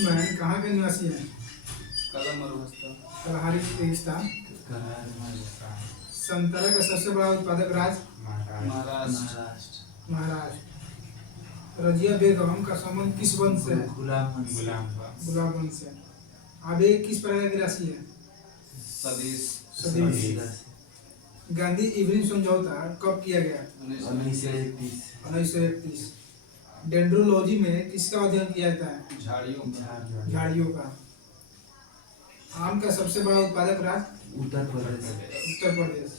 Bushman कहाँ के निवासी हैं? कलहारी रेगिस्तान। संतरा का सबसे बड़ा उत्पादक राज्य? महाराष्ट्र। रजिया बेगम का संबंध किस वंश से है? गुलाब वंश से। आवेग किस प्रकार की राशि है? सदिश। गांधी इवनिंग समझौता कब किया गया? 1931। डेंड्रोलॉजी में किसका अध्ययन किया जाता है? झाड़ियों का। आम का सबसे बड़ा उत्पादक राज्य? उत्तर प्रदेश।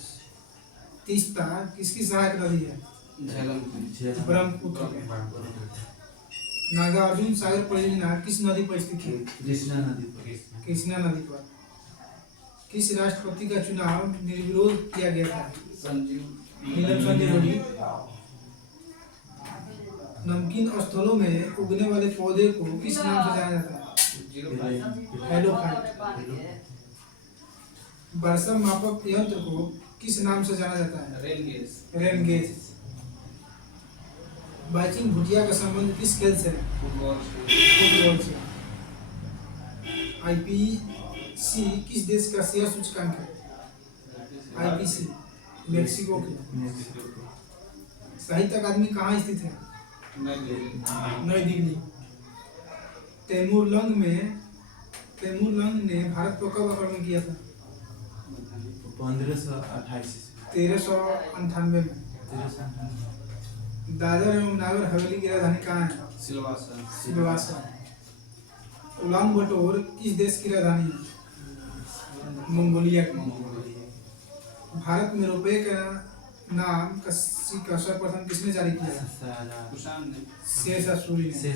तीस्ता किसकी सहायक नदी है? ब्रह्मपुत्र। नागार्जुन सागर परियोजना किस नदी पर स्थित है? कृष्णा नदी पर। किस राष्ट्रपति का चुनाव निर्विरोध किया गया था? नीलम संजीव रेड्डी। नमकीन स्थलों में उगने वाले पौधे को किस नाम से जाना जाता है? हेलोफाइट। वर्षा मापक यंत्र को किस नाम से जाना जाता है? Rain gauge. बाइचिंग भुटिया का संबंध किस खेल से है? फुटबॉल से। आईपीसी किस देश का शेयर सूचकांक है? आईपीसी मेक्सिको के। साहित्य अकादमी कहाँ स्थित है? नई दिल्ली। तैमूरलंग ने भारत को कब आक्रमण किया था? 1398 में। दादर एवं नागर हवेली की राजधानी कहाँ है? सिलवासा। उलान बटोर किस देश की राजधानी है? मंगोलिया की। भारत में रुपए का नाम का सिक्का सर्वप्रथम किसने जारी किया? शेरशाह सूरी ने।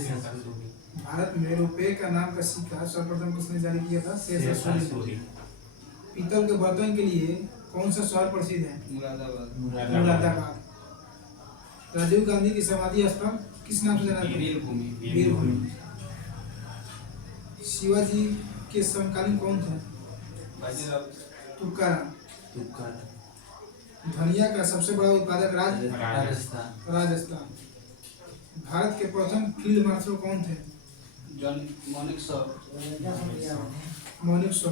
भारत में रुपए का नाम का सिक्का सर्वप्रथम किसने जारी किया था? शेरशाह सूरी। पीतल के बर्तन के लिए कौन सा शहर प्रसिद्ध है? मुरादाबाद। राजीव गांधी की समाधि स्थल किस नाम से जाना जाता है? वीरभूमि। शिवाजी के समकालीन कौन थे? तुकाराम। धनिया का सबसे बड़ा उत्पादक राज्य? राजस्थान। भारत के प्रथम फील्ड मार्शल कौन थे? मॉनिक शॉ।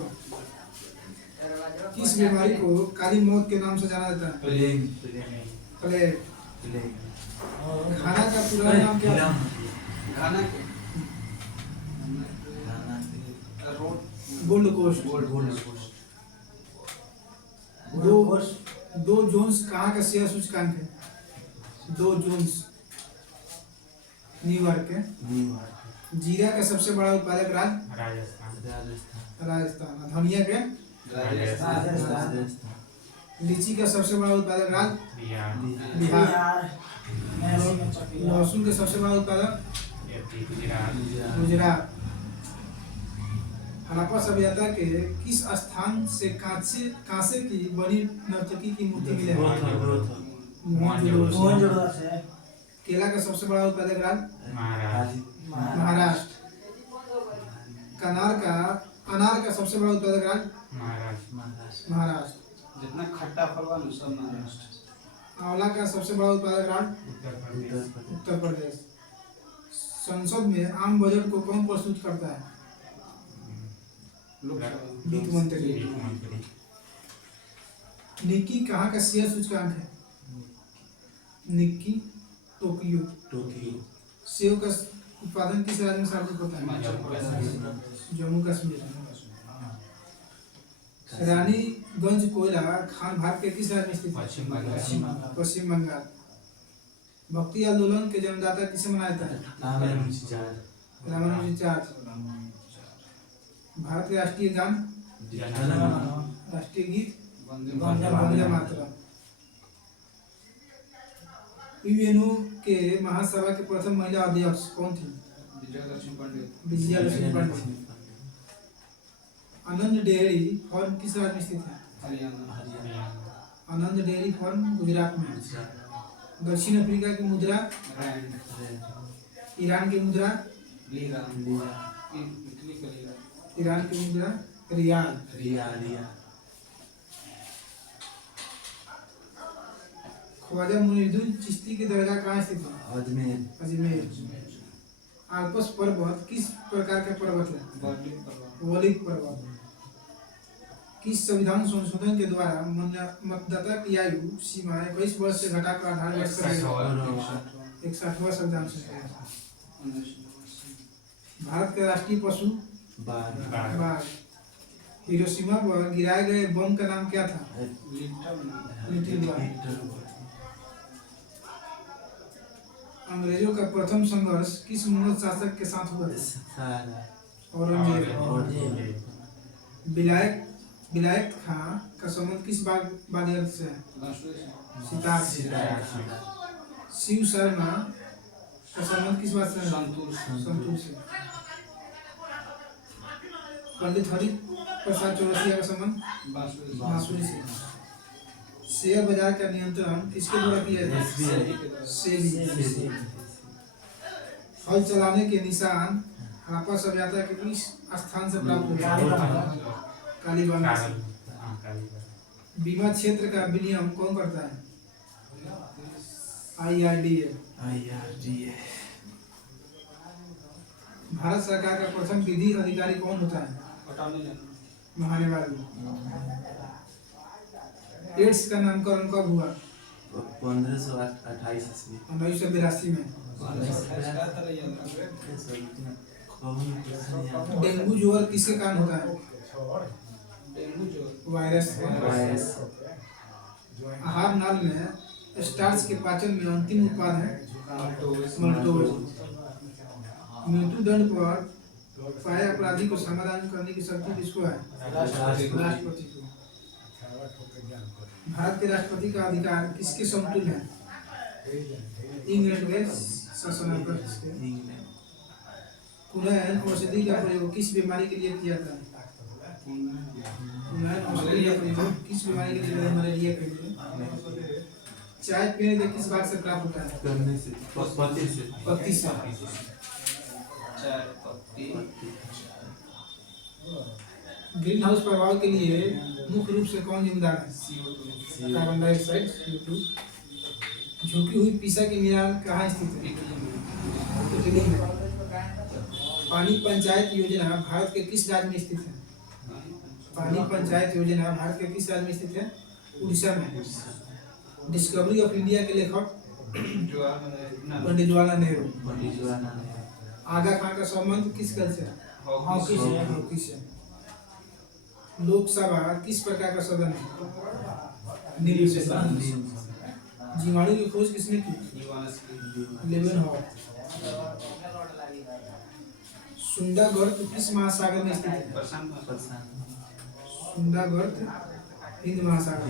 किस बीमारी को काली मौत के नाम से जाना जाता है? प्लेग। घाना का पुराना नाम क्या है? Gold coast. दो जोन्स कहाँ का शेयर सूचकांक है? दो जोन्स न्यूयॉर्क के। जीरा का सबसे बड़ा उत्पादक राज्य? राजस्थान। धनिया के? राजस्थान। लीची का सबसे बड़ा उत्पादक राज्य? बिहार। लहसुन का सबसे बड़ा उत्पादक? गुजरात। हड़प्पा सभ्यता के किस स्थान से कांसे की बनी नर्तकी की मूर्ति मिली है? मोहनजोदड़ो से। केला का सबसे बड़ा उत्पादक राज्य? महाराष्ट्र। अनार का सबसे बड़ा उत्पादक राज्य? महाराष्ट्र। जितना खट्टा फल वाला सब महाराष्ट्र। आंवला का सबसे बड़ा उत्पादक राज्य? उत्तर प्रदेश। संसद में आम बजट को कौन प्रस्तुत करता है? वित्त मंत्री। निक्की कहाँ का शेयर सूचकांक है? निक्की टोक्यो। सेब का उत्पादन किस राज्य में सर्वाधिक होता है? जम्मू कश्मीर। रानीगंज कोयला खान भारत के किस राज्य में स्थित है? पश्चिम बंगाल। भक्ति आंदोलन के जन्मदाता किसे मनाया जाता है? रामानुजाचार्य। भारत के राष्ट्रीय गान? राष्ट्रीय गीत? वंदे मातरम। यूएनओ के महासभा के प्रथम महिला अध्यक्ष कौन थी? विजयालक्ष्मी पंडित। आनंद डेयरी फार्म किस राज्य में स्थित है? आनंद डेयरी फार्म गुजरात में। दक्षिण अफ्रीका की मुद्रा? ईरान की मुद्रा? ईरान की मुद्रा रियाल। ख्वाजा मुइनुद्दीन चिश्ती की दरगाह कहाँ स्थित है? अजमेर। आल्प्स पर्वत किस प्रकार के पर्वत है? वॉलिक पर्वत। किस संविधान संशोधन के द्वारा मतदाता की आयु सीमा 21 वर्ष से घटाकर 18 वर्ष कर दी गई? 61वां संविधान संशोधन। भारत का राष्ट्रीय पशु बाघ। हिरोशिमा पर गिराए गए बम का नाम क्या था? Little boy. अंग्रेजों का प्रथम संघर्ष किस मुगल शासक के साथ हुआ था? औरंगजेब। विलायत खां का संबंध किस वाद्य से है? सितार से। शिव शर्मा का संबंध किस बात से? संतूर से। पंडित हरि प्रसाद चौरसिया का संबंध बांसुरी से। शेयर बाजार का नियंत्रण किसके द्वारा किया जाता है? सेबी। हल चलाने के निशान हड़प्पा सभ्यता के किस स्थान से प्राप्त हुए? कालीबंगा से। बीमा क्षेत्र का विनियम कौन करता है? IRDA। भारत सरकार का प्रथम विधि अधिकारी कौन होता है? महानेवारी। एड्स का नामकरण कब हुआ? 1528 ईस्वी। 1982 में। डेंगू ज्वर किसके कारण होता है? वायरस। आहार नाल में स्टार्च के पाचन में अंतिम उत्पाद है मल्टोज। मृत्युदंड पर पाए अपराधी को समाधान करने की शक्ति किसको है? राष्ट्रपति को। भारत के राष्ट्रपति का अधिकार किसके समतुल्य है? इंग्लैंड के शासनाध्यक्ष के। कुनैन औषधि का प्रयोग किस बीमारी के लिए किया जाता है? कुनैन औषधि का प्रयोग किस बीमारी के लिए? मलेरिया के लिए। चाय पीने के किस भाग से प्राप्त होता है? पत्ती से। ग्रीन हाउस प्रभाव के लिए मुख्य रूप से कौन जिम्मेदार है? Carbon dioxide CO2। झुकी हुई पिसा की मीनार कहाँ स्थित है? इटली में। पानी पंचायत योजना भारत के किस राज्य में स्थित है? पानी पंचायत योजना भारत के किस राज्य में स्थित है? उड़ीसा में। डिस्कवरी ऑफ इंडिया के लेखक पंडित जवाहरलाल नेहरू। आगा खान का संबंध किस खेल से? हॉकी से। लोकसभा किस प्रकार का सदन है? जीवाणु की खोज किसने की? लेवेनहॉर्न। सुंदागर्त किस महासागर में स्थित है? सुंदागर्त हिंद महासागर।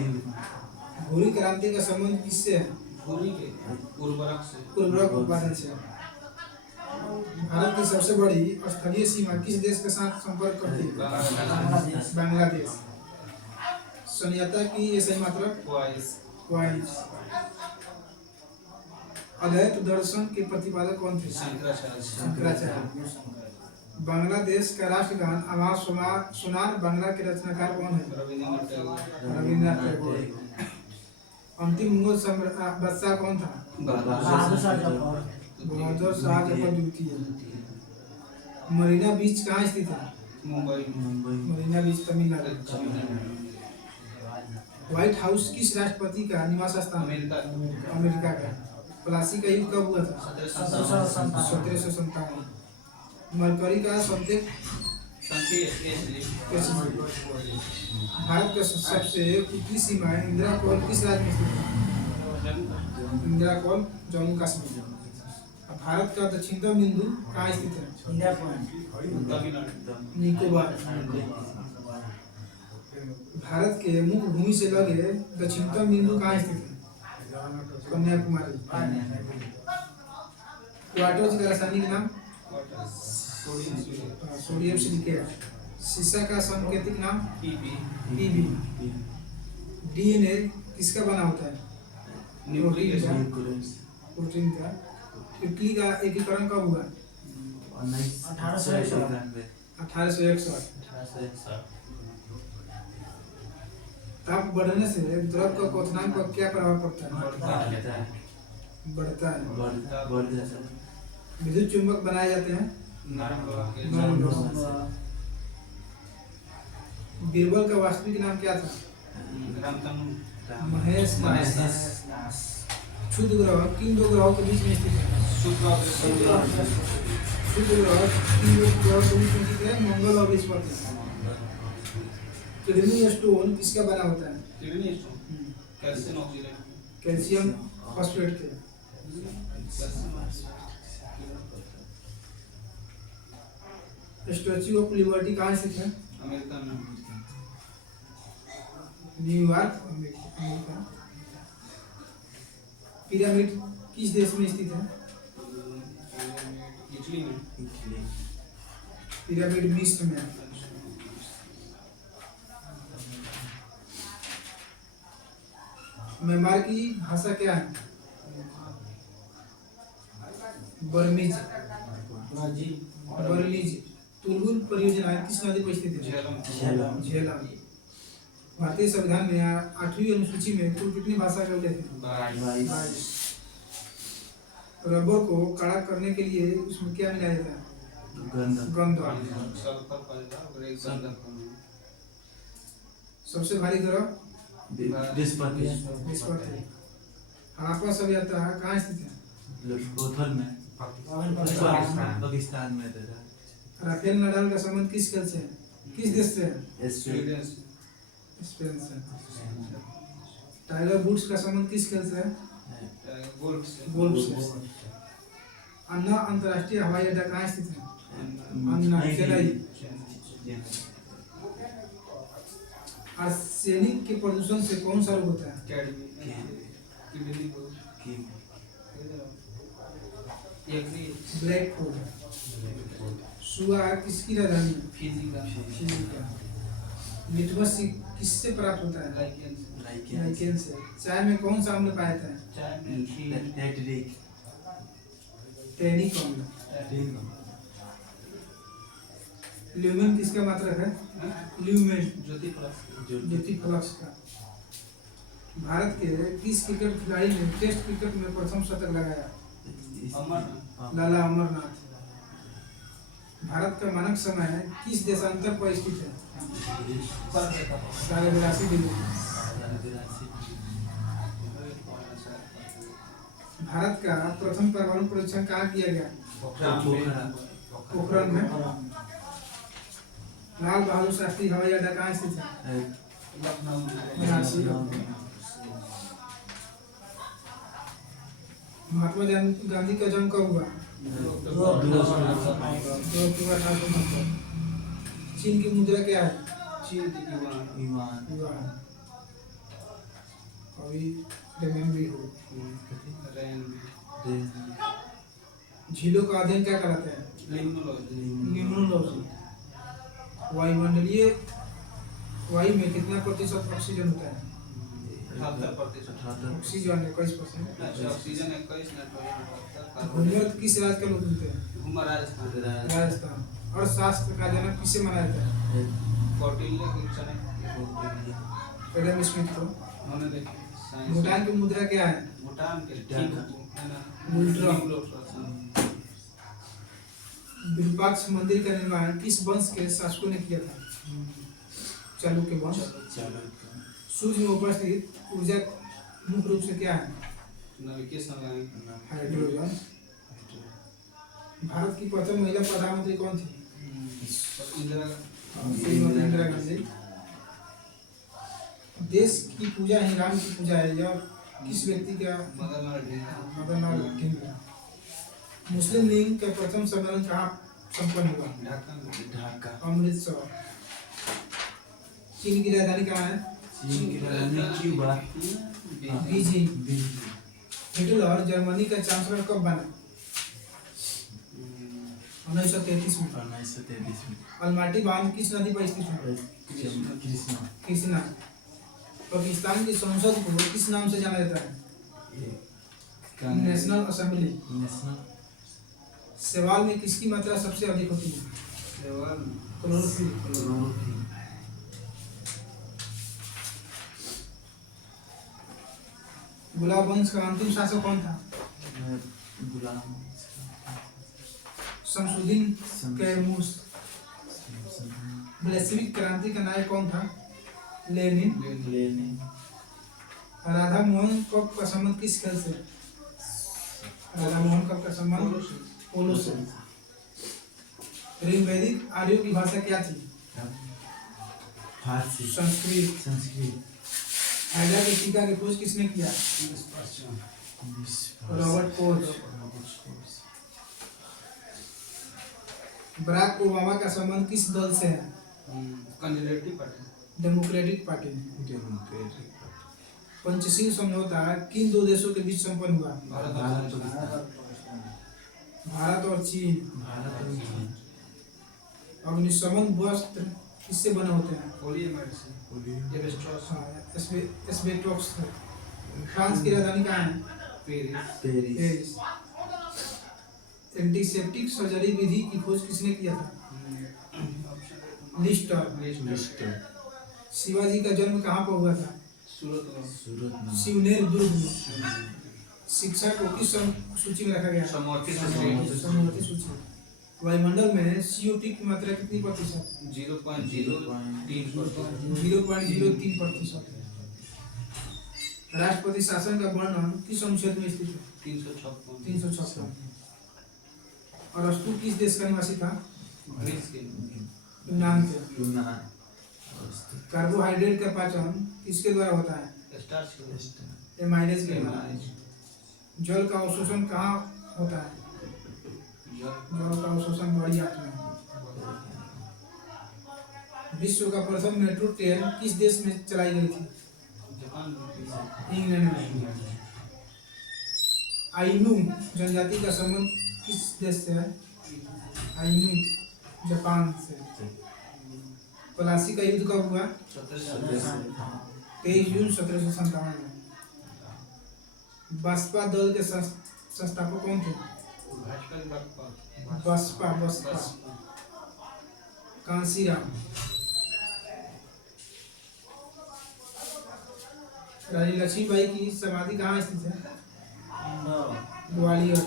भूरी क्रांति का संबंध किससे है? उर्वरक उत्पादन से। भारत की सबसे बड़ी स्थलीय सीमा किस देश के साथ संपर्क करती है? बांग्लादेश। संयता की ये सही मात्रा? 22। अद्वैत दर्शन के प्रतिपादक कौन थे? शंकराचार्य। बांग्लादेश का राष्ट्रगान आवाज सोनार बांग्ला के रचनाकार कौन है? रविंद्रनाथ टैगोर। अंतिम मुगल बादशाह कौन था? बहादुर शाह जफर द्वितीय। मरीना बीच कहाँ स्थित है? मुंबई। मरीना बीच तमिलनाडु। व्हाइट हाउस किस राष्ट्रपति का निवास स्थान? अमेरिका का। प्लासी का युद्ध कब हुआ था? 1757। मरकरी का संकेत? भारत का सबसे उत्तरी सीमा इंदिरा कॉल किस राज्य में स्थित है? इंदिरा कॉल जम्मू कश्मीर। भारत का दक्षिणतम बिंदु कहाँ स्थित है? निकोबार। भारत के मुख्य भूमि से लगे दक्षिणतम बिंदु कहाँ स्थित है? कन्याकुमारी। क्वार्टज का रासायनिक नाम? Sodium silicate. सीसा का सांकेतिक नाम? Pb। DNA किसका बना होता है? प्रोटीन का। इटली का एकीकरण कब हुआ? 1861। ताप बढ़ने से द्रव का क्वथनांक पर क्या प्रभाव पड़ता है? बढ़ता है। विद्युत चुंबक बनाए जाते हैं नरम लोहा से। बीरबल का वास्तविक नाम क्या था? महेश दास। क्षुद्र ग्रह किन दो ग्रहों के बीच में स्थित है? शुक्र ग्रह किन दो ग्रहों के बीच में स्थित है? मंगल और बृहस्पति। किडनी स्टोन किसका बना होता है? किडनी स्टोन कैल्शियम फॉस्फेट के। स्टैच्यू ऑफ लिबर्टी कहाँ स्थित है? अमेरिका में। New York America. पिरामिड किस देश में स्थित है? इटली में। पिरामिड मिस्र में। म्यांमार की भाषा क्या है? बर्मीज। बर्मीज। तुलुल परियोजना किस नदी पर स्थित है? झेलम। भारतीय संविधान में 8वीं अनुसूची में कुल कितनी भाषा का उल्लेख है? 22। रबर को कड़ा करने के लिए उसमें क्या मिलाया जाता है? गंधक। सबसे भारी ग्रह? बृहस्पति। हड़प्पा सभ्यता कहाँ स्थित है? लोथल में पाकिस्तान में। राफेल नडाल का संबंध किस खेल से है? किस देश से है? स्पेन से। टाइगर वुड्स का संबंध किस खेल से है? गोल्फ से। अन्ना अंतर्राष्ट्रीय हवाई अड्डा कहाँ स्थित है? अन्ना चेन्नई। आर्सेनिक के प्रदूषण से कौन सा रोग होता है? Black hole. सुआ किसकी राजधानी है? फिजी का। लिटमस किससे प्राप्त होता है? लाइकेन से। चाय में कौन सा अम्ल पाया जाता है? टैनिक अम्ल। ल्यूमेन किसका मात्रक है? ल्यूमेन ज्योति फ्लक्स का। भारत के किस क्रिकेट खिलाड़ी ने टेस्ट क्रिकेट में प्रथम शतक लगाया? लाला अमरनाथ। भारत का मानक समय किस देशांतर पर स्थित है? 82.5 डिग्री। भारत का प्रथम परमाणु परीक्षण कहाँ किया गया? पोखरण में। लाल बहादुर शास्त्री हवाई अड्डा कहाँ स्थित है? झांसी। महात्मा गांधी का जन्म कब हुआ? 2 अक्टूबर 1869। चीन की मुद्रा क्या है? चीन की युआन। अभी रेमनबी हो। झीलों का अध्ययन क्या कहलाता है? लिम्नोलॉजी। वायुमंडलीय वायु में कितना प्रतिशत ऑक्सीजन होता है? 78%। ऑक्सीजन 21%। ऑक्सीजन 21। घुमर किस राज्य का लोग बोलते हैं? राजस्थान। और शास्त्र का जनक किसे माना जाता है? एडम स्मिथ को। भूटान की मुद्रा क्या है? विरूपाक्ष मंदिर का निर्माण किस वंश के शासकों ने किया था? चालुक्य वंश। सूर्य में उपस्थित ऊर्जा मुख्य रूप से क्या है? हाइड्रोजन। भारत की प्रथम महिला प्रधानमंत्री कौन थी? इंदिरा गांधी। देश की पूजा ही राम की पूजा है, यह किस व्यक्ति का? मदनलाल ढींगरा। मुस्लिम लीग का प्रथम सम्मेलन कहाँ संपन्न हुआ? ढाका। अमृतसर। चीन की राजधानी कहाँ है? क्यूबा। बीजिंग। हिटलर जर्मनी का चांसलर कब बना? 1933 में। अलमाटी बांध किस नदी पर स्थित है? कृष्णा। पाकिस्तान की संसद को किस नाम से जाना जाता है? National assembly. शैवाल में किसकी मात्रा सबसे अधिक होती है? क्लोरोफिल। गुलाब वंश का अंतिम शासक कौन था? शमसुद्दीन कैमूस। बोल्शेविक क्रांति का नायक कौन था? Lenin. Lenin. Radha Mohan cup का संबंध किस खेल से? राधा मोहन कप का संबंध पोलो से। ऋग्वेदिक आर्यों की भाषा क्या थी? फारसी। संस्कृत। संस्कृत। हाइड्रा के टीका की खोज किसने किया? Robert Koch. बराक ओबामा का संबंध किस दल से है? Conservative party. Democratic party. Panchsheel समझौता किन दो देशों के बीच संपन्न हुआ? भारत और चीन। अग्निशमन वस्त्र किससे बने होते हैं? पॉलीएमर से। एस्बेस्टोस से। फ्रांस की राजधानी कहाँ है? पेरिस। एंटीसेप्टिक सर्जरी विधि की खोज किसने किया था? लिस्टर। शिवाजी का जन्म कहाँ पर हुआ था? सूरत। शिवनेर दुर्ग में। शिक्षा को किस सूची में रखा गया? समवर्ती सूची। वायुमंडल में CO2 की मात्रा कितनी प्रतिशत? 0.03%। राष्ट्रपति शासन का वर्णन किस अनुच्छेद में स्थित है? 356। अरस्तु किस देश का निवासी था? यूनान के। कार्बोहाइड्रेट का पाचन किसके द्वारा होता है? एमाइलेज के द्वारा। जल का अवशोषण कहाँ होता है? जल का अवशोषण बड़ी आंत में। विश्व का प्रथम मेट्रो ट्रेन किस देश में चलाई गई थी? इंग्लैंड में। आइनू जनजाति का संबंध किस देश से है? आइनू जापान से। प्लासी का युद्ध कब हुआ? 23 जून 1757 में। बसपा दल के संस्थापक कौन थे? बसपा। कांसीराम। रानी लक्ष्मीबाई की समाधि कहाँ स्थित है? ग्वालियर।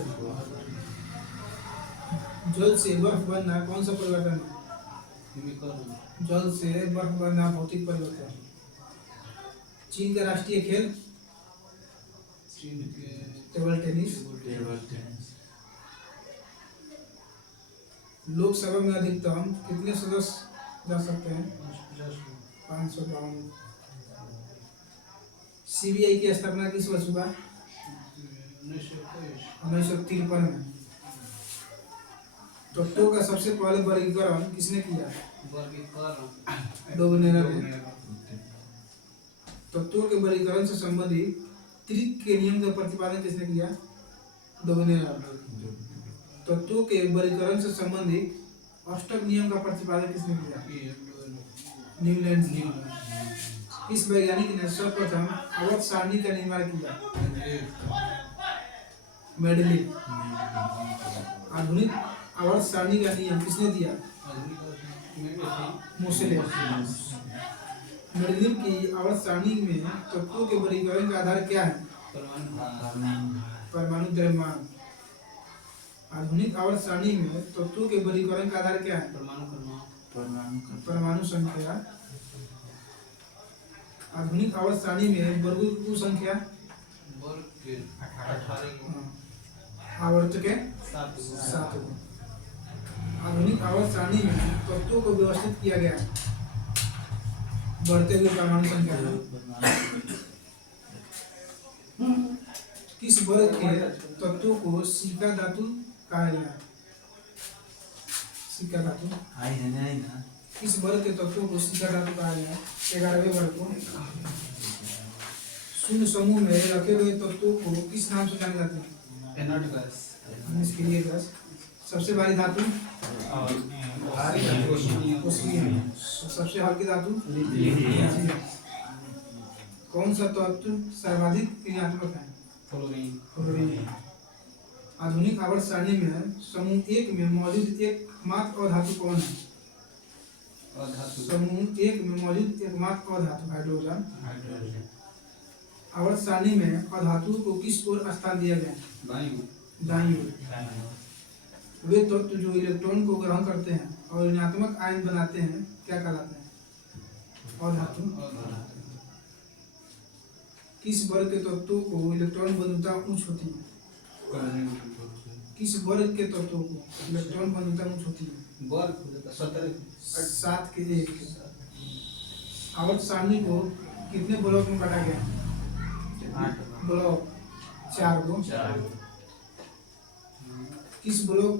जल से बर्फ बनना कौन सा परिवर्तन है? जल से बर्फ बनना भौतिक परिवर्तन। चीन का राष्ट्रीय खेल? Table tennis. लोकसभा में अधिकतम कितने सदस्य जा सकते हैं? 552। CBI की स्थापना किस वर्ष हुआ? 1953 में। तत्वों का सबसे पहले वर्गीकरण किसने किया? डोबनेरा ने। तत्वों के वर्गीकरण से संबंधित त्रिक के नियम का प्रतिपादन किसने किया? डोबनेरा। तत्वों के वर्गीकरण से संबंधित अष्टक नियम का प्रतिपादन किसने किया? न्यूलैंड। इस वैज्ञानिक ने सर्वप्रथम आवर्त सारणी का निर्माण किया? मेंडेलीव। आधुनिक आवर्त सारणी का नियम किसने दिया? मोसेले। मेंडेलीव की आवर्त सारणी में तत्वों के वर्गीकरण का आधार क्या है? परमाणु द्रव्यमान। आधुनिक आवर्त सारणी में तत्वों के वर्गीकरण का आधार क्या है? परमाणु संख्या। आधुनिक आवर्त सारणी में वर्गों की कुल संख्या? आवर्त के 7। आधुनिक आवर्त सारणी में तत्वों को व्यवस्थित किया गया बढ़ते हुए परमाणु संख्या में। किस वर्ग के तत्वों को सिलिका धातु कहा गया? सिलिका धातु। किस वर्ग के तत्वों को सिलिका धातु कहा गया? 11वें वर्ग को। शून्य समूह में रखे हुए तत्वों को किस नाम से जाना जाता है? सबसे भारी धातु? सबसे हल्की धातु? कौन सा तत्व सर्वाधिक ऋणात्मक है? फ्लोरीन। आधुनिक आवर्त सारणी में समूह 1 में मौजूद एकमात्र अधातु कौन है? समूह 1 में मौजूद एकमात्र अधातु हाइड्रोजन। आवर्त सारणी में अधातु को किस ओर स्थान दिया गया? दाईं ओर। वे तत्व जो इलेक्ट्रॉन को ग्रहण करते हैं और ऋणात्मक आयन बनाते हैं क्या कहलाते हैं? अधातु। किस वर्ग के तत्वों को इलेक्ट्रॉन बंधुता उच्च होती है? किस वर्ग के तत्वों को इलेक्ट्रॉन बंधुता उच्च होती है? वर्ग 17 7 के 1। आवर्त सारणी को कितने ब्लॉक में बांटा गया? 8 ब्लॉक 4 को। 4 किस ब्लॉक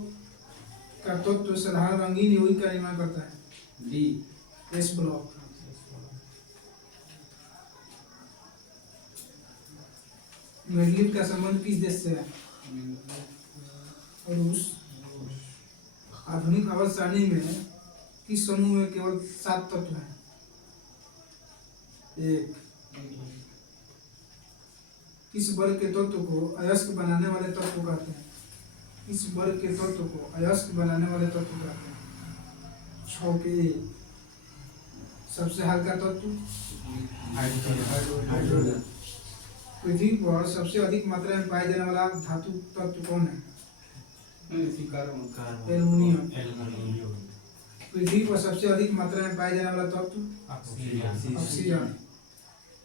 का तत्व साधारण रंगीन यौगिक का निर्माण करता है? D S block. मेंडलीव का संबंध किस देश से है? रूस। आधुनिक आवर्त सारणी में किस समूह में केवल 7 तत्व हैं? 1। किस वर्ग के तत्व को अयस्क बनाने वाले तत्व कहते हैं? किस वर्ग के तत्व को अयस्क बनाने वाले तत्व कहते हैं? 6 के 1। सबसे हल्का तत्व? हाइड्रोजन। पृथ्वी पर सबसे अधिक मात्रा में पाया जाने वाला धातु तत्व कौन है? कार्बन। एल्युमिनियम। पृथ्वी पर सबसे अधिक मात्रा में पाया जाने वाला तत्व? ऑक्सीजन।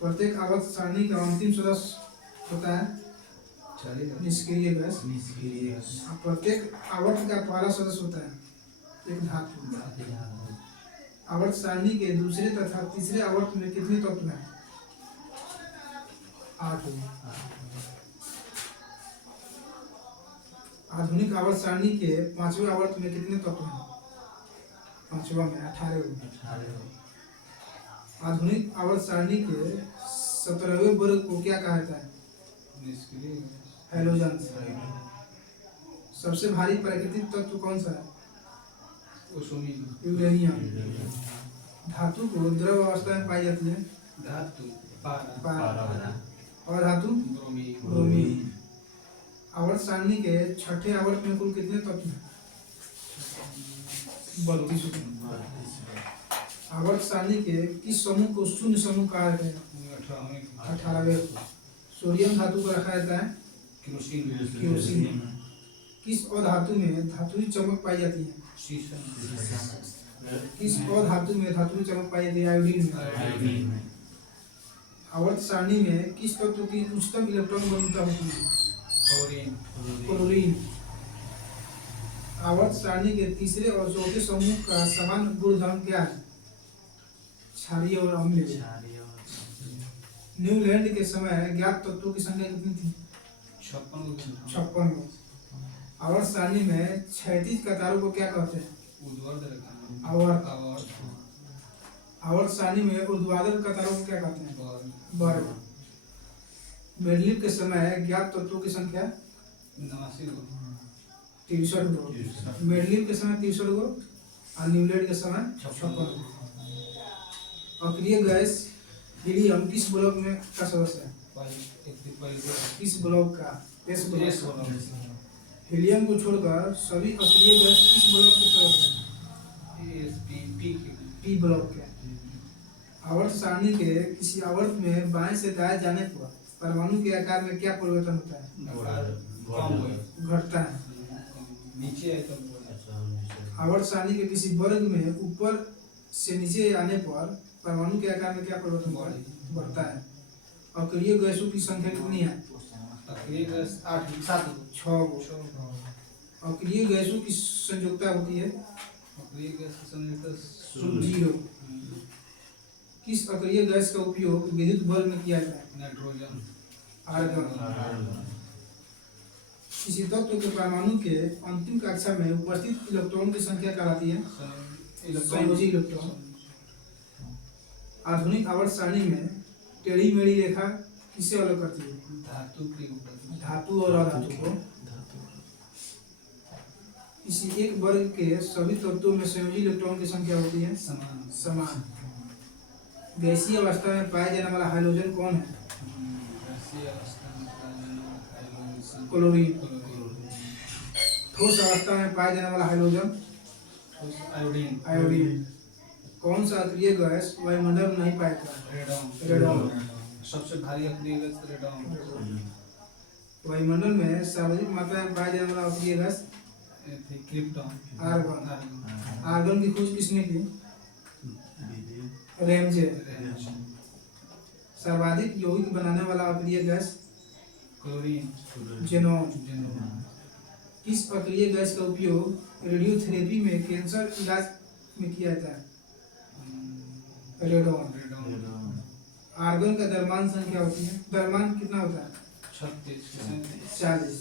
प्रत्येक आवर्त सारणी का अंतिम सदस्य होता है निष्क्रिय गैस। और प्रत्येक आवर्त का पहला सदस्य होता है एक धातु। आवर्त सारणी के दूसरे तथा तीसरे आवर्त में कितने तत्व हैं? 8। आधुनिक आवर्त सारणी के 5वें आवर्त में कितने तत्व हैं? 5वां में 18। आधुनिक आवर्त सारणी के 17वें वर्ग को क्या कहा जाता है? हैलोजन। सबसे भारी प्राकृतिक तत्व कौन सा है? यूरेनियम। धातु को द्रव अवस्था में पाई जाती है? धातु पारा। और धातु? ब्रोमीन। आवर्त सारणी के 6ठे आवर्त में कुल कितने तत्व हैं? 32। आवर्त सारणी के किस समूह को शून्य समूह कहा जाता है? 18वें। सोडियम धातु को रखा जाता है केरोसिन। किस अधातु में धातुई चमक पाई जाती है? किस अधातु में धातुई चमक पाई जाती है? आयोडीन में। आवर्त सारणी में किस तत्व की उच्चतम इलेक्ट्रॉन बंधुता होती है? क्लोरीन। आवर्त सारणी के तीसरे और चौथे समूह का समान गुणधर्म क्या है? क्षारीय और अम्लीय। न्यूलैंड के समय ज्ञात तत्वों की संख्या कितनी थी? 56। आवर्त सारणी में क्षैतिज कतारों को क्या कहते हैं? आवर्त। आवर्त सारणी में ऊर्ध्वाधर कतारों को क्या कहते हैं? वर्ग। मेंडलीव के समय ज्ञात तत्वों की संख्या 63 गो। मेंडलीव के समय 63 गो और न्यूलैंड के समय 56 गो। अक्रिय गैस हीलियम किस ब्लॉक में का सदस्य है? किस ब्लॉक का? S block. हीलियम को छोड़कर सभी अक्रिय गैस किस ब्लॉक के सदस्य हैं? पी ब्लॉक के। आवर्त सारणी के किसी आवर्त में बाएं से दाएं जाने पर परमाणु के आकार में क्या परिवर्तन होता है? घटता है। आवर्त सारणी के किसी वर्ग में ऊपर से नीचे आने पर परमाणु के आकार में क्या परिवर्तन होता है? बढ़ता है। अक्रिय गैसों की संख्या कितनी है? 6 गो। अक्रिय गैसों की संयोजकता होती है 0। किस अक्रिय गैस का उपयोग विद्युत बल्ब में किया जाता है? आर्गन। किसी तत्व के परमाणु के अंतिम कक्षा में उपस्थित इलेक्ट्रॉन की संख्या कहलाती है संयोजी इलेक्ट्रॉन। आधुनिक आवर्त सारणी में टेढ़ी मेढ़ी रेखा किसे अलग करती है? धातु और अधातु को। किसी एक वर्ग के सभी तत्वों में संयोजी इलेक्ट्रॉन की संख्या होती है समान। गैसीय अवस्था में पाया जाने वाला हाइड्रोजन कौन है? क्लोरीन। ठोस अवस्था में पाया जाने वाला हाइड्रोजन? आयोडीन। कौन सा अक्रिय गैस वायुमंडल में नहीं पाया जाता? रेडॉन। सबसे भारी अक्रिय गैस रेडॉन। वायुमंडल में सर्वाधिक मात्रा में पाया जाने वाला अक्रिय गैस थे क्रिप्टॉन आर्गन। आर्गन की खोज किसने की? रैमजे। सर्वाधिक यौगिक बनाने वाला अक्रिय गैस? Chlorine xenon. जेनॉन किस अक्रिय गैस का उपयोग रेडियोथेरेपी में कैंसर इलाज में किया जाता है? रेडॉन। रेडॉन आर्गन का द्रव्यमान संख्या होती है, द्रव्यमान कितना होता है? 36 40।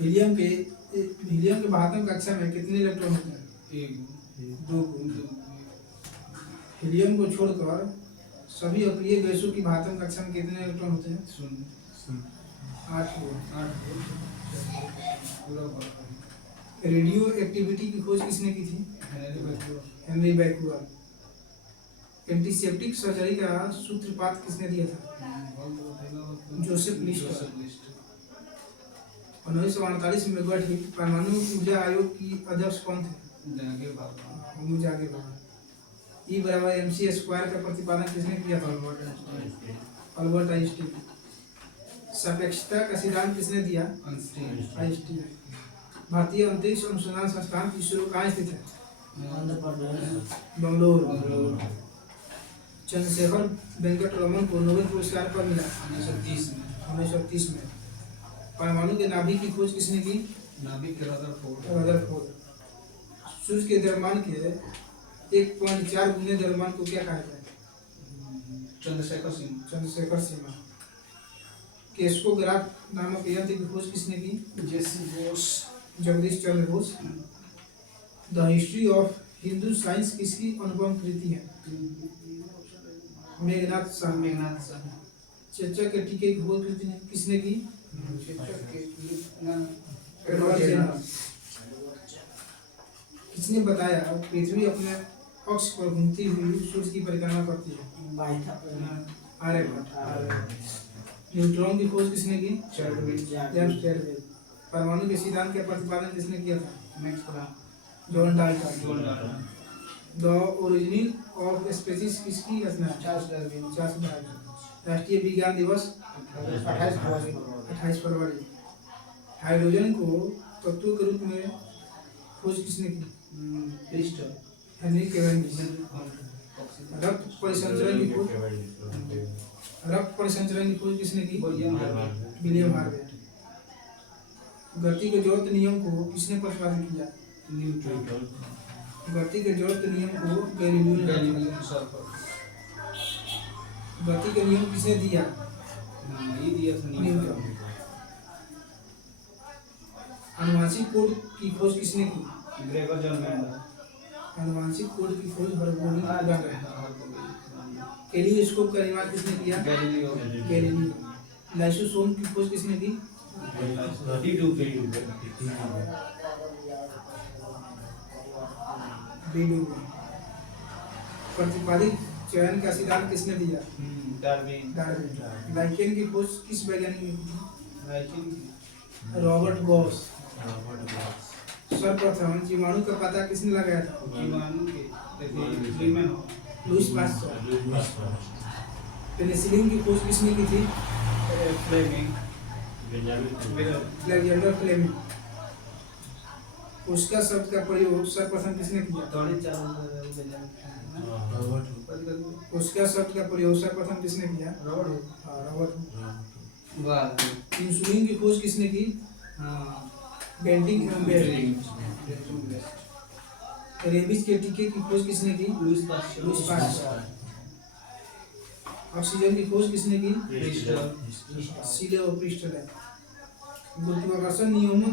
हीलियम के भातम कक्षा में कितने इलेक्ट्रॉन होते हैं? 1 2 हीलियम को छोड़कर सभी अक्रिय गैसों की भातम कक्षा में कितने इलेक्ट्रॉन होते हैं? 8 पूरा रेडियो एक्टिविटी की खोज किसने की थी? हेनरी बैक्यूअल। एंटीसेप्टिक सर्जरी का सूत्रपात किसने दिया था? Joseph Lister. 1948 में गठित परमाणु ऊर्जा आयोग की अध्यक्ष कौन थे? जागे बाबा। E बराबर mc स्क्वायर का प्रतिपादन किसने किया था? Albert Einstein. सापेक्षता का सिद्धांत किसने दिया? आइंस्टीन। भारतीय अंतरिक्ष अनुसंधान संस्थान इसरो कहाँ स्थित है? बेंगलुरु। चंद्रशेखर वेंकट रमन को नोबेल पुरस्कार कब मिला? 1930 में। परमाणु के नाभिक की खोज किसने की? नाभिक के रदरफोर्ड। सूर्य के द्रव्यमान के 1.4 गुने द्रव्यमान को क्या कहा जाता है? चंद्रशेखर सीमा। केस्कोग्राफ नामक यंत्र की खोज किसने की? Jagdish Chandra Bose. The history of Hindu science किसकी अनुपम कृति है? मेघनाथ शाह। चेचक के टीके की खोज किसने की? Edward Jenner. किसने बताया पृथ्वी अपने अक्ष पर घूमती हुई सूर्य की परिक्रमा करती है? आर्यभट्ट। न्यूट्रॉन की खोज किसने की? James Chadwick. परमाणु के सिद्धांत का प्रतिपादन किसने किया था? John Dalton. The origin of species किसकी रचना है? Charles Darwin. राष्ट्रीय विज्ञान दिवस 28 फरवरी। हाइड्रोजन को तत्व के रूप में खोज किसने की? Henry Cavendish. रक्त परिसंचरण की खोज किसने की? William Harvey. गति के जड़त्व नियम को किसने प्रतिपादित किया? गति के जड़त्व नियम को गैलीलियो ने। गति के नियम किसने दिया? न्यूटन। आनुवंशिक कोड की खोज किसने की? आनुवंशिक कोड की खोज हर्बोनी। टेलीस्कोप का निर्माण किसने किया? गैलीलियो। लाइसोसोम की खोज किसने की? बीडू। प्रतिपादित चयन का सिद्धांत किसने दिया? डार्विन। लाइकेन की खोज किस वैज्ञानिक ने की? Robert Gauss. सर्वप्रथम जीवाणु का पता किसने लगाया था? Lewis pasture. पेनिसिलिन की खोज किसने की थी? Alexander Fleming. उसका शब्द का प्रयोग सर्वप्रथम किसने किया? उसका शब्द का प्रयोग सर्वप्रथम किसने किया? रॉबर्ट। इंसुलिन की खोज किसने की? बेंटिंग एवं बेस्ट। रेबीज के टीके की खोज किसने की? Lewis pasture. ऑक्सीजन की खोज किसने की? सीले और प्रिस्टल। गुरुत्वाकर्षण नियमों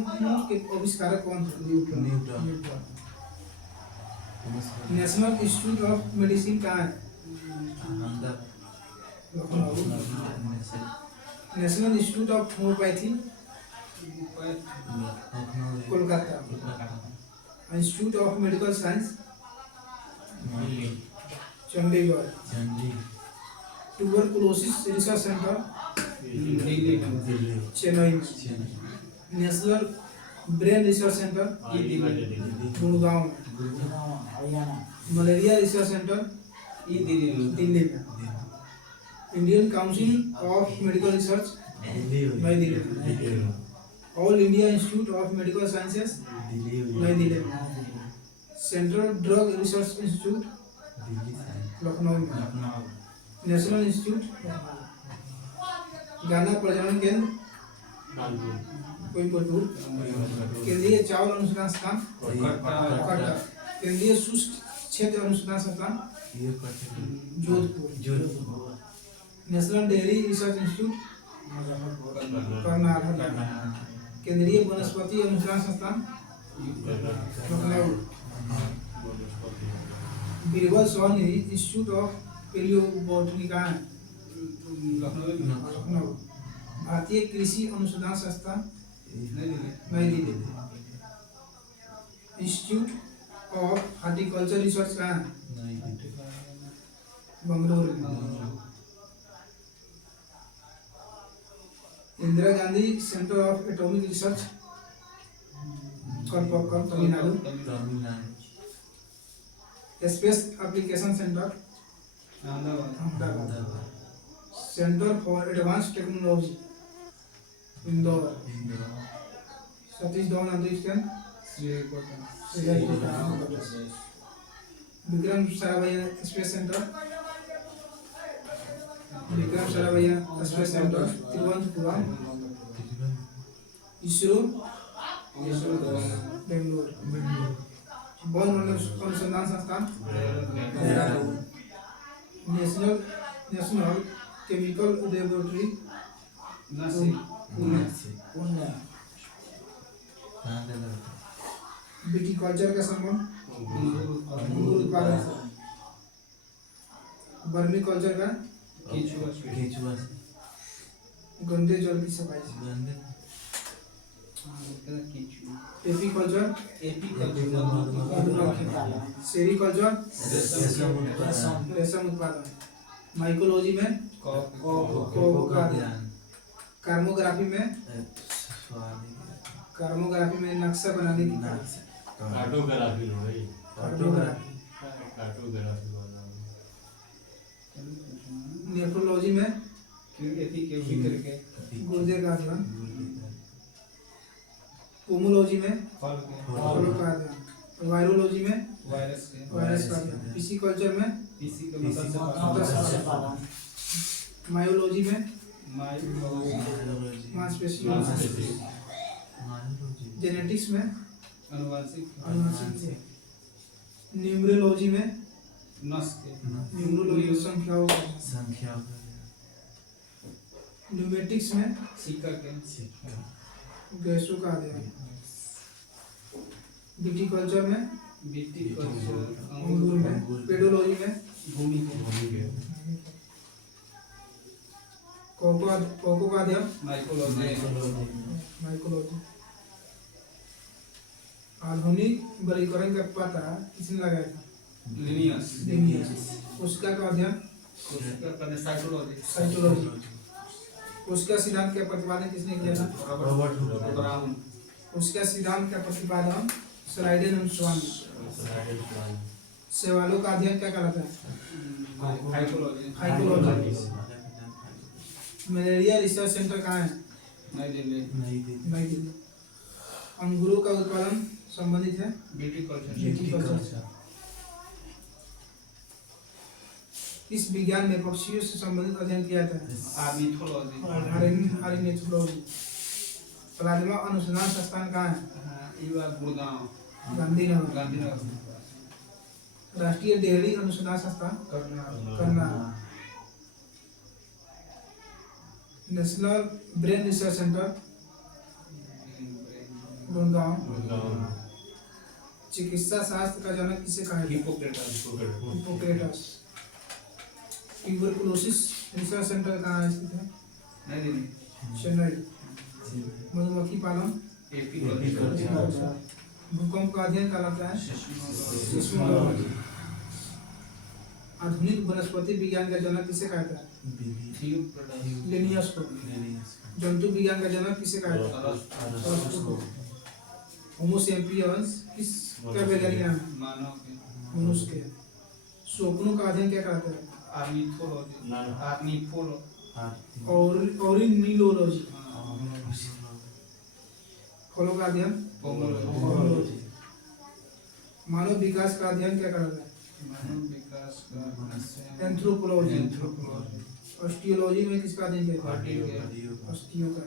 के आविष्कारक कौन थे? Newton. National institute of medicine कहाँ है? National institute of homeopathy Kolkata. Institute of medical science Chandigarh. Tuberculosis research centre Chennai. National brain research centre Gurgaon में। मलेरिया रिसर्च सेंटर दिल्ली में। Indian council of medical research नई दिल्ली में। All India institute of medical sciences Delhi नई दिल्ली में, central drug research institute Delhi से लखनऊ में, Lucknow national institute गाना प्रजनन केंद्र कोयम्बटूर, केंद्रीय चावल अनुसंधान संस्थान कोलकाता, केंद्रीय शुष्क क्षेत्र अनुसंधान संस्थान ये करते Jodhpur, Jodhpur national dairy research institute Karnal, केंद्रीय वनस्पति अनुसंधान संस्थान लखनऊ, बीरबल सौन इंस्टीट्यूट ऑफ पेलियोबोटनी का है लखनऊ, भारतीय कृषि अनुसंधान संस्थान नई Delhi, institute of horticulture research का है Bengaluru, Indira Gandhi centre of atomic research Kalpakkam Tamil Nadu, space application centre Ahmedabad, centre for advance technology Indore, Satish Dhawan अंतरिक्ष केंद्र Sriharikota, Vikram Sarabhai space centre Thiruvananthapuram, ISRO Bengaluru, one अनुसंधान संस्थान national chemical laboratory Pune, viticulture का संबंध अंगूर उत्पादन से, बर्मी कल्चर का केचुआ गंदे जल की सफाई से, गंदे एपीकल्चर सेरीकल्चर रेशम उत्पादन, माइकोलॉजी में कार्मोग्राफी में नक्शा बनाने की कार्टोग्राफी नेफ्रोलॉजी में गुर्दे का अध्ययन, पोमोलॉजी में फलों का अध्ययन, वायरोलॉजी में वायरस का अध्ययन, पिसिकल्चर में मायोलॉजी में मांसपेशियों, जेनेटिक्स में अनुवांशिक, न्यूमरोलॉजी में न्यूमरोलॉजी संख्याओं, न्यूमेटिक्स में गैसों का अध्ययन, विटीकल्चर में अंगूर में, पेडोलॉजी में कोको का अध्ययन, माइकोलॉजी, आधुनिक वर्गीकरण का पता किसने लगाया था? लिनियस, कोशिका का अध्ययन साइटोलॉजी, कोशिका सिद्धांत का प्रतिपादन किसने किया था? कोशिका सिद्धांत का प्रतिपादन स्लाइडेन और स्वान, शैवालों का अध्ययन क्या कहलाता है? फाइकोलॉजी, मलेरिया रिसर्च सेंटर कहाँ है? नई दिल्ली, अंगूरों का उत्पादन संबंधित है विटीकल्चर, इस विज्ञान में पक्षियों से संबंधित अध्ययन किया जाता है? ऑर्निथोलॉजी, प्लाज्मा अनुसंधान संस्थान कहाँ है? गांधीनगर, राष्ट्रीय डेयरी अनुसंधान संस्थान Karnal, national brain research centre Gurgaon, चिकित्सा शास्त्र का जनक किसे कहा जाता है? हिप्पोक्रेटस, ट्यूबरकुलोसिस रिसर्च सेंटर कहाँ स्थित है? चेन्नई, मधुमक्खी पालन, भूकंप का अध्ययन कहलाता है सिस्मोलॉजी, आधुनिक वनस्पति विज्ञान का जनक किसे कहता है? लिनियस को, जंतु विज्ञान का जनक किसे कहता है? होमो सैपियंस किस का वैज्ञानिक नाम है? मनुष्य के, स्वप्नों का अध्ययन क्या कहलाता है? और नीलोलॉजी, फलों का अध्ययन पोमोलॉजी। मानव विकास का अध्ययन क्या करता है? मानव विकास का एंथ्रोपोलॉजी। एंथ्रोपोलॉजी। ऑस्टियोलॉजी में किसका अध्ययन किया जाता है? ऑस्टियो का।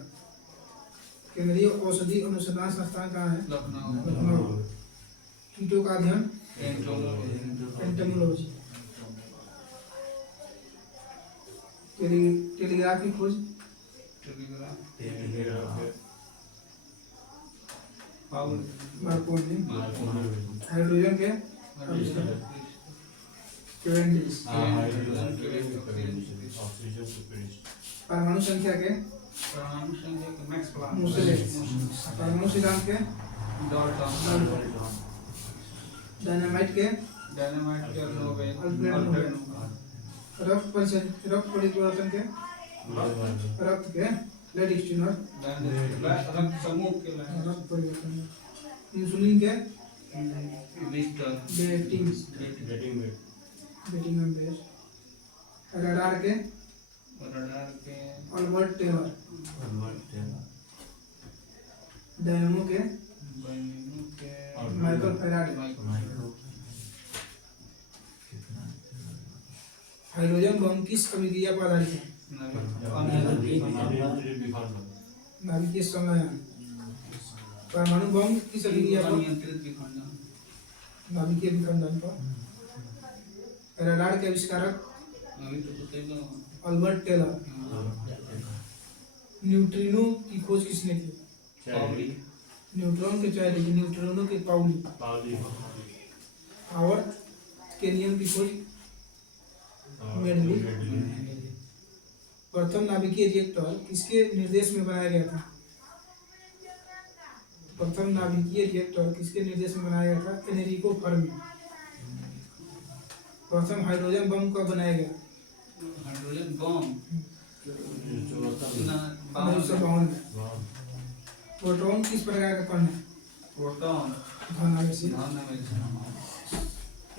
केंद्रीय औषधि अनुसंधान संस्थान कहाँ है? लखनऊ। कीटों का अध्ययन एंटोमोलॉजी। एंटोमोलॉजी। टेलीग्राफ की खोज टेलीग्राफ पावर मार्कोनी। हाइड्रोजन के कैवेंडिश। परमाणु संख्या के परमाणु संख्या के मैक्स प्लांक। मोसेलेस। परमाणु सिद्धांत के डाल्टन। डायनामाइट के डायनामाइट के नोबेल। Alfred Nobel. रक्त परिवर्तन के रक्त के ब्लड स्टिनर। रक्त समूह के रक्त परिवर्तन। इंसुलिन के विस्टर। डेटिंग में बेस। रडार के रडार के अल्बर्ट टेलर। डायनामो के बैनिनो के माइकल फैराडे। हाइड्रोजन बम किस अभिक्रिया पर आधारित है? नाभिकीय संलयन। परमाणु बम किस अभिक्रिया पर? अनियंत्रित विखंडन। नाभिकीय विखंडन पर। रडार के आविष्कारक अभी तो बताइए अल्बर्ट टेलर। न्यूट्रिनो की खोज किसने की? पाउली। न्यूट्रॉन के चार्ली। न्यूट्रिनो के पाउली। आवर्त के नियम की खोज मेडली। प्रथम नाभिकीय रिएक्टर किसके निर्देश में बनाया गया था? प्रथम नाभिकीय रिएक्टर किसके निर्देश में बनाया गया था? Enrico Fermi. प्रथम हाइड्रोजन बम कब बनाया गया? हाइड्रोजन बम 1952 में। प्रोटॉन किस प्रकार का कण है? प्रोटॉन धन आवेशी। धन आवेशी।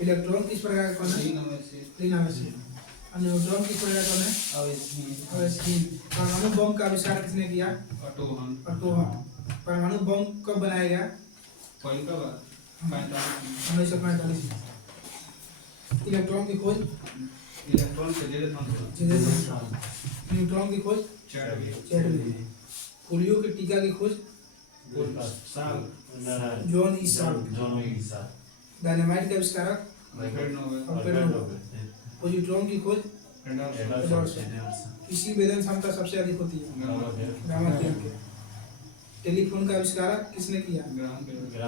इलेक्ट्रॉन किस प्रकार का कण है? ऋण आवेशी। ऋण आवेशी। न्यूट्रॉन किस प्रकार का कण है? आवेशी। आवेशी। परमाणु बम का आविष्कार किसने किया? अटोहन। अटोहन। परमाणु बम कब बनाया गया? पहली का बार 45। 1945। इलेक्ट्रॉन की खोज इलेक्ट्रॉन से न्यूट्रॉन की खोज चैडविक। पोलियो के टीका की खोज साल जॉन ई साल्क। डायनामाइट के आविष्कारक Alfred Alfred Nobel. Nobel. Positron की खोज किसी वेदन क्षमता सबसे अधिक होती है? गामा किरण के। टेलीफोन का आविष्कारक किसने किया?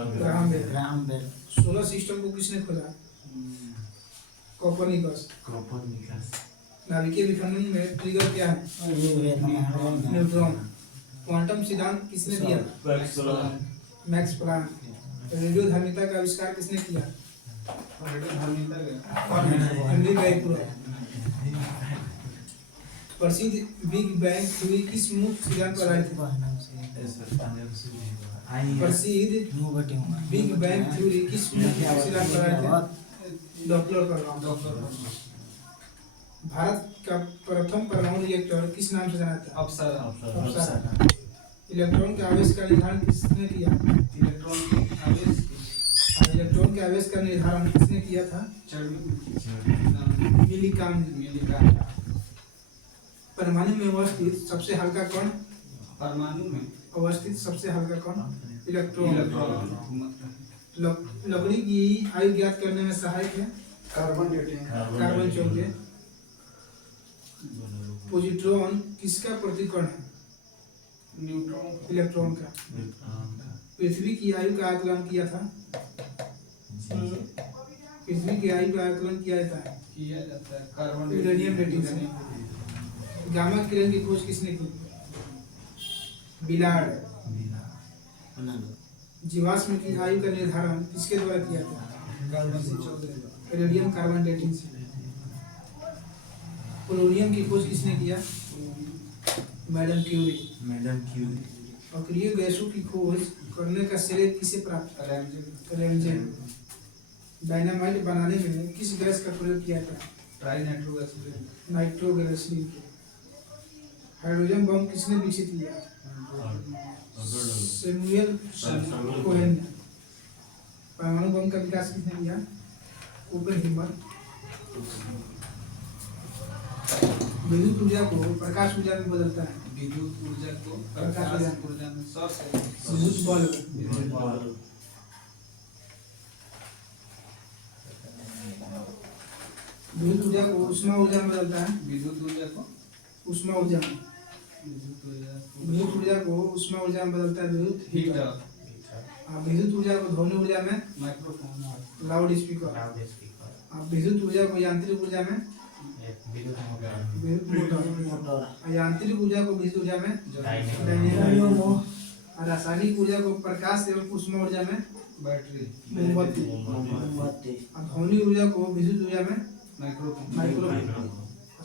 Graham bell. सोलर सिस्टम को किसने खोजा? कोपर्निकस। नाभिकीय विखंडन में ट्रिगर क्या है? न्यूट्रॉन। क्वांटम सिद्धांत किसने दिया? Max Planck. रेडियोधर्मिता का आविष्कार किसने किया? हेनरी गाइकुरा। प्रसिद्ध बिग बैंग थ्योरी किस मुख्य सिद्धांत पर आधारित है? प्रसिद्ध बिग बैंग थ्योरी किस मुख्य सिद्धांत पर आधारित है? डॉप्लर प्रभाव। भारत का प्रथम परमाणु रिएक्टर किस नाम से जाना जाता है? अप्सरा। इलेक्ट्रॉन के आवेश का निर्धारण किसने किया? इलेक्ट्रॉन के आवेश का निर्धारण किसने किया था? मिलीकाम। परमाणु में अवस्थित सबसे हल्का कण? परमाणु में अवस्थित सबसे हल्का कण इलेक्ट्रॉन। इलेक्ट्रॉन लकड़ी की आयु ज्ञात करने में सहायक है कार्बन डेटिंग। कार्बन 14। पोजिट्रॉन किसका प्रतिकरण है? न्यूट्रॉन इलेक्ट्रॉन का। पृथ्वी की आयु का आकलन किया था? पृथ्वी की आयु का आकलन किया जाता है किया जाता है कार्बन यूरेनियम डेटिंग से। गामा किरण की खोज किसने की? बिलार्ड। जीवाश्म की आयु का निर्धारण किसके द्वारा किया था? कार्बन 14। रेडियम कार्बन डेटिंग से। पोलोनियम की खोज किसने किया? Madam Curie. अक्रिय गैसों की खोज करने का श्रेय किसे प्राप्त? रेमजेन। डायनामाइट बनाने में किस गैस का प्रयोग किया था? Trinitroglycerin. Nitroglycerin. Hydrogen bomb किसने विकसित किया? सैमुअल कोहेन ने। परमाणु बम का विकास किसने किया? ओपेनहाइमर। विद्युत ऊर्जा को प्रकाश ऊर्जा में बदलता है। विद्युत ऊर्जा को प्रकाश ऊर्जा में सौ से विद्युत बल। विद्युत ऊर्जा को उष्मा ऊर्जा में बदलता है। विद्युत ऊर्जा को उष्मा ऊर्जा में। विद्युत विद्युत ऊर्जा को उष्मा ऊर्जा में बदलता है विद्युत हीटर विद्युत ऊर्जा को ध्वनि ऊर्जा में माइक्रोफोन लाउड स्पीकर। विद्युत ऊर्जा को यांत्रिक ऊर्जा में विद्युत मोटर। यांत्रिक ऊर्जा को विद्युत ऊर्जा में डायनेमो। रासायनिक ऊर्जा को प्रकाश एवं उष्मा ऊर्जा में बैटरी मोमबत्ती। ध्वनि ऊर्जा को विद्युत ऊर्जा में माइक्रोफोन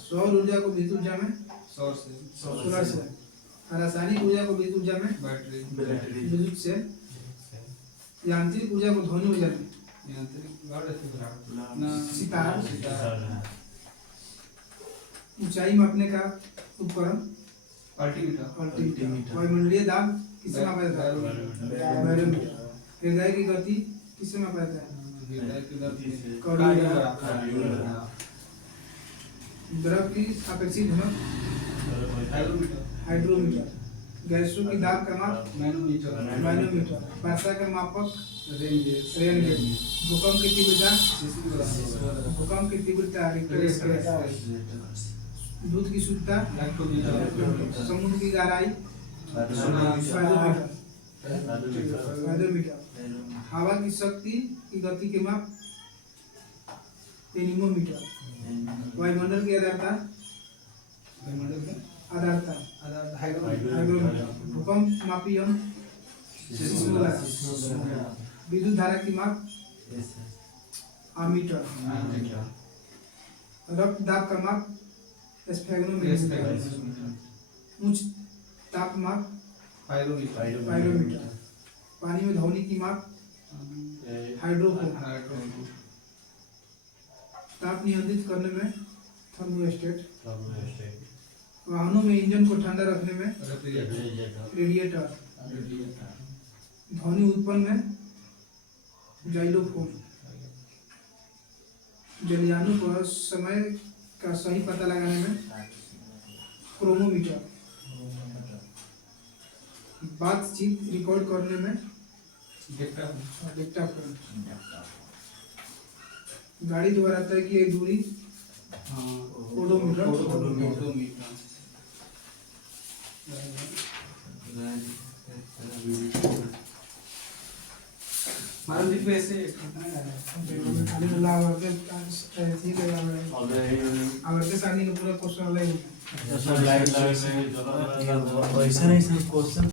सौर ऊर्जा को विद्युत ऊर्जा में सौर से सोलर से। रासायनिक ऊर्जा को विद्युत ऊर्जा में बैटरी विद्युत से। यांत्रिक ऊर्जा को ध्वनि ऊर्जा में यांत्रिक सितार। ऊंचाई मापने का उपकरण अल्टीमीटर अल्टीमीटर। वायुमंडलीय दाब किससे मापा जाता है? बैरोमीटर। हृदय की गति किससे मापा जाता है? द्रव की अपेक्षित घनत्व हाइड्रोमीटर। गैसों की दाब का माप मैनोमीटर। वर्षा का मापक रेन गेज। भूकंप की तीव्रता रिक्टर स्केल। दूध की शुद्धता समुद्र की गहराई बैरोमीटर। हवा की शक्ति की गति के माप एनीमोमीटर। वायुमंडल की आर्द्रता हाइग्रोमीटर। भूकंप मापी यंत्र सिस्मोग्राफ। विद्युत धारा की माप आमीटर। रक्त दाब का माप स्फेग्नोमीटर। उच्च ताप माप पायरोमीटर। पानी में ध्वनि की माप हाइड्रोफोन। ताप नियंत्रित करने में थर्मोस्टेट। वाहनों में इंजन को ठंडा रखने में रेडिएटर। ध्वनि उत्पन्न में जाइलोफोन। जलयानों पर समय का सही पता लगाने में क्रोनोमीटर। बातचीत रिकॉर्ड करने में डिक्टाफोन। गाड़ी द्वारा तय की गई दूरी ओडोमीटर। मान लीजिए ऐसे आवरते सारणी का पूरा क्वेश्चन अलग है। वैसा नहीं क्वेश्चन